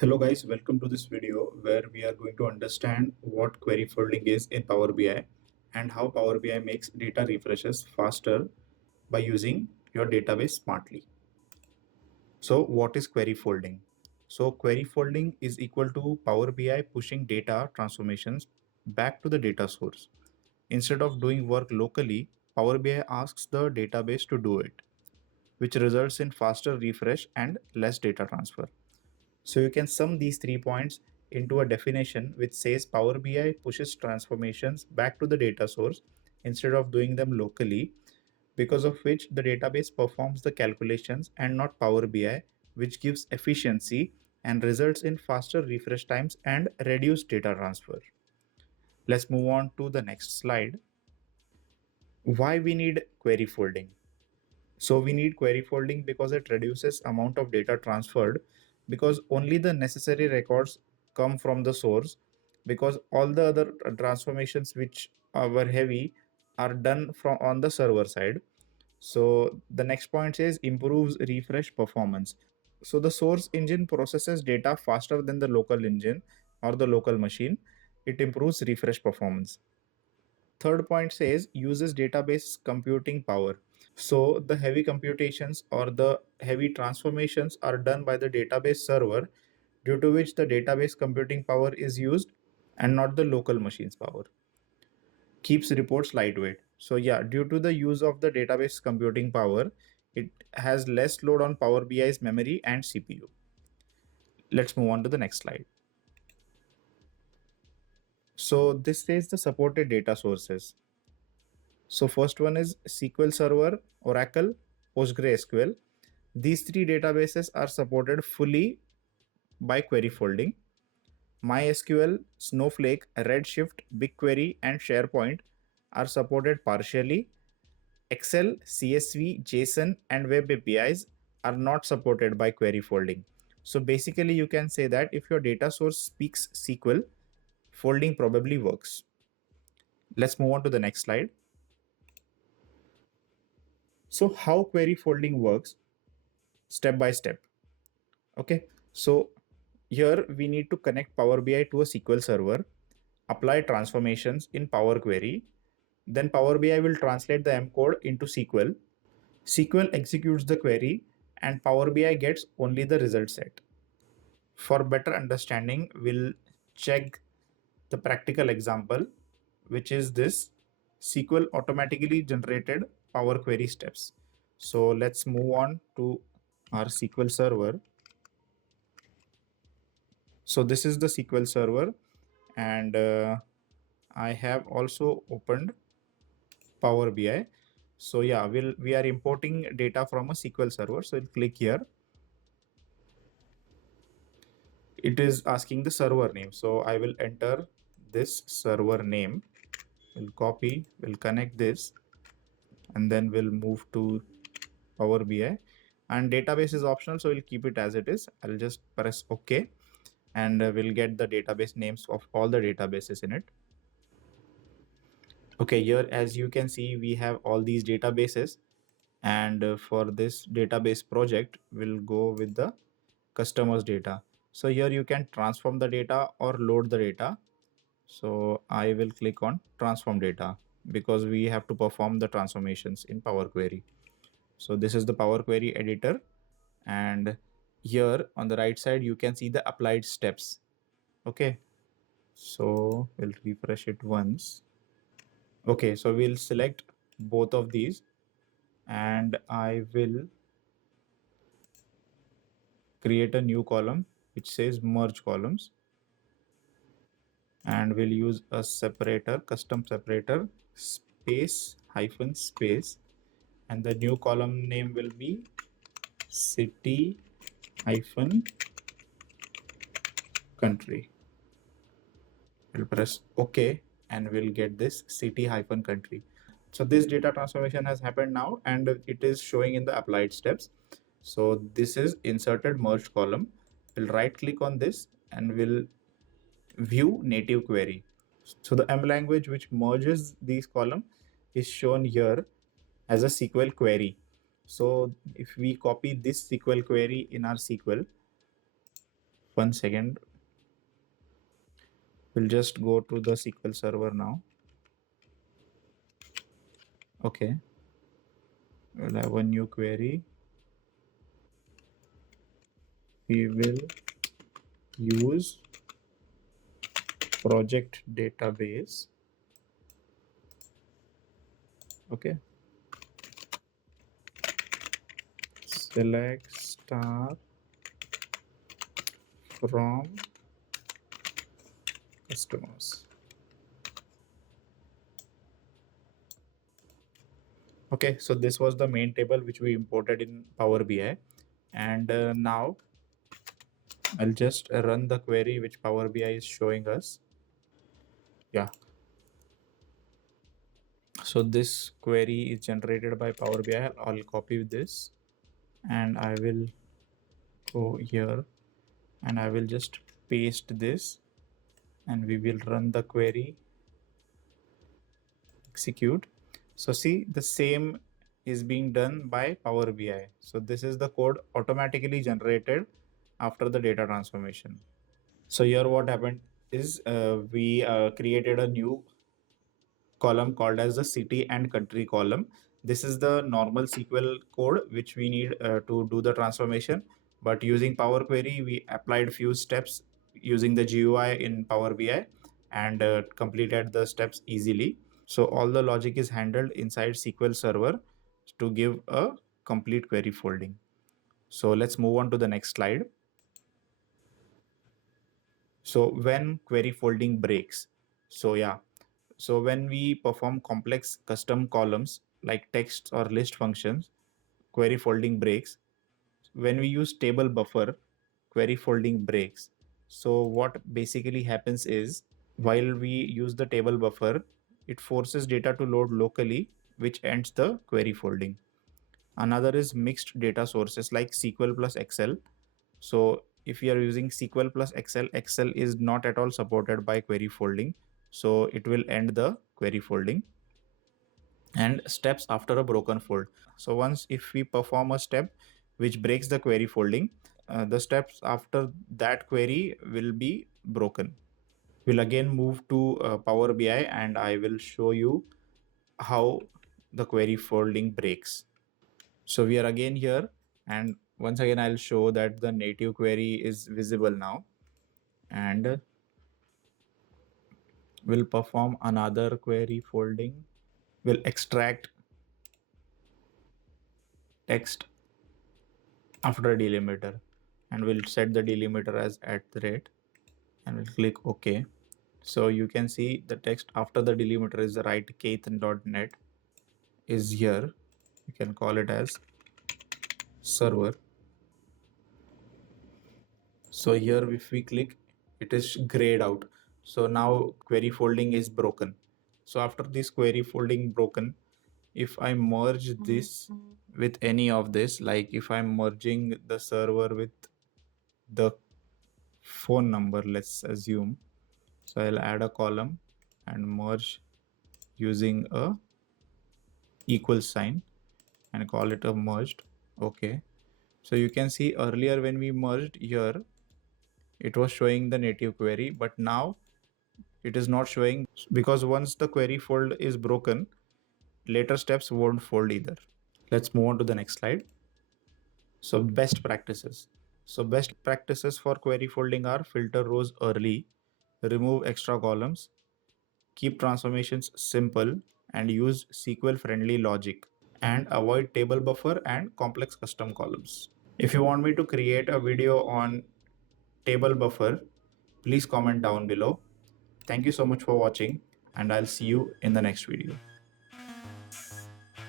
Hello guys, welcome to this video where we are going to understand what query folding is in Power BI and how Power BI makes data refreshes faster by using your database smartly. So what is query folding? So query folding is equal to Power BI pushing data transformations back to the data source. Instead of doing work locally, Power BI asks the database to do it, which results in faster refresh and less data transfer. So you can sum these 3 points into a definition which says Power BI pushes transformations back to the data source instead of doing them locally, because of which the database performs the calculations and not Power BI, which gives efficiency and results in faster refresh times and reduced data transfer. Let's move on to the next slide. Why we need query folding? So we need query folding because it reduces amount of data transferred, because only the necessary records come from the source, because all the other transformations which were heavy are done from on the server side. So the next point says improves refresh performance. So the source engine processes data faster than the local engine or the local machine. It improves refresh performance. Third point says uses database computing power. So the heavy computations or the heavy transformations are done by the database server, due to which the database computing power is used and not the local machine's power. Keeps reports lightweight. So yeah, due to the use of the database computing power, it has less load on Power BI's memory and CPU. Let's move on to the next slide. So this says the supported data sources. So first one is SQL Server, Oracle, PostgreSQL. These three databases are supported fully by query folding. MySQL, Snowflake, Redshift, BigQuery, and SharePoint are supported partially. Excel, CSV, JSON, and Web APIs are not supported by query folding. So basically, you can say that if your data source speaks SQL, folding probably works. Let's move on to the next slide. So how query folding works step by step. Okay, so here we need to connect Power BI to a SQL server, apply transformations in Power Query, then Power BI will translate the M code into SQL. SQL executes the query and Power BI gets only the result set. For better understanding, we'll check the practical example, which is this SQL automatically generated Power Query steps. So let's move on to our SQL server. So this is the SQL server, and I have also opened Power BI. So yeah, we are importing data from a SQL server. So we'll click here. It is asking the server name. So I will enter this server name. We'll copy, we'll connect this, and then we'll move to Power BI. And database is optional, so we'll keep it as it is. I'll just press OK, and we'll get the database names of all the databases in it. Okay, here as you can see, we have all these databases, and for this database project, we'll go with the customers data. So here you can transform the data or load the data. So I will click on transform data because we have to perform the transformations in Power Query. So this is the Power Query editor, and here on the right side you can see the applied steps. Okay, so we'll refresh it once. Okay, so we'll select both of these, and I will create a new column which says merge columns, and we'll use a separator, custom separator, space hyphen space, and the new column name will be city hyphen country. We'll press OK, and we'll get this city hyphen country. So this data transformation has happened now, and it is showing in the applied steps. So this is inserted merged column. We'll right click on this and we'll view native query. So the M language which merges these columns is shown here as a SQL query. So if we copy this SQL query in our SQL, 1 second. We'll just go to the SQL server now. Okay, we'll have a new query. We will use project database. Okay, select star from customers. Okay, so this was the main table which we imported in Power BI. And now I'll just run the query which Power BI is showing us. Yeah. So this query is generated by Power BI. I'll copy this and I will go here and I will just paste this and we will run the query, execute. So see, the same is being done by Power BI. So this is the code automatically generated after the data transformation. So here what happened is we created a new column called as the city and country column. This is the normal SQL code which we need to do the transformation. But using Power Query, we applied few steps using the GUI in Power BI and completed the steps easily. So all the logic is handled inside SQL Server to give a complete query folding. So let's move on to the next slide. So when query folding breaks, so yeah, so when we perform complex custom columns like text or list functions, query folding breaks. When we use table buffer, query folding breaks. So what basically happens is while we use the table buffer, it forces data to load locally, which ends the query folding. Another is mixed data sources like SQL plus Excel. So if you are using SQL plus Excel, Excel is not at all supported by query folding. So it will end the query folding. And steps after a broken fold. So once if we perform a step which breaks the query folding, the steps after that query will be broken. We'll again move to Power BI and I will show you how the query folding breaks. So we are again here and once again I'll show that the native query is visible now and we'll perform another query folding. We'll extract text after a delimiter and we'll set the delimiter as @ and we'll click OK. So you can see the text after the delimiter is the right Kth.net is here. You can call it as server. So here if we click, it is grayed out. So now query folding is broken. So after this query folding broken, if I merge this with any of this, like if I'm merging the server with the phone number, let's assume. So I'll add a column and merge using a equal sign and call it a merged. Okay. So you can see earlier when we merged here, it was showing the native query, but now it is not showing because once the query fold is broken, later steps won't fold either. Let's move on to the next slide. So best practices. So best practices for query folding are filter rows early, remove extra columns, keep transformations simple, and use SQL friendly logic, and avoid table buffer and complex custom columns. If you want me to create a video on table buffer, please comment down below. Thank you so much for watching and I'll see you in the next video.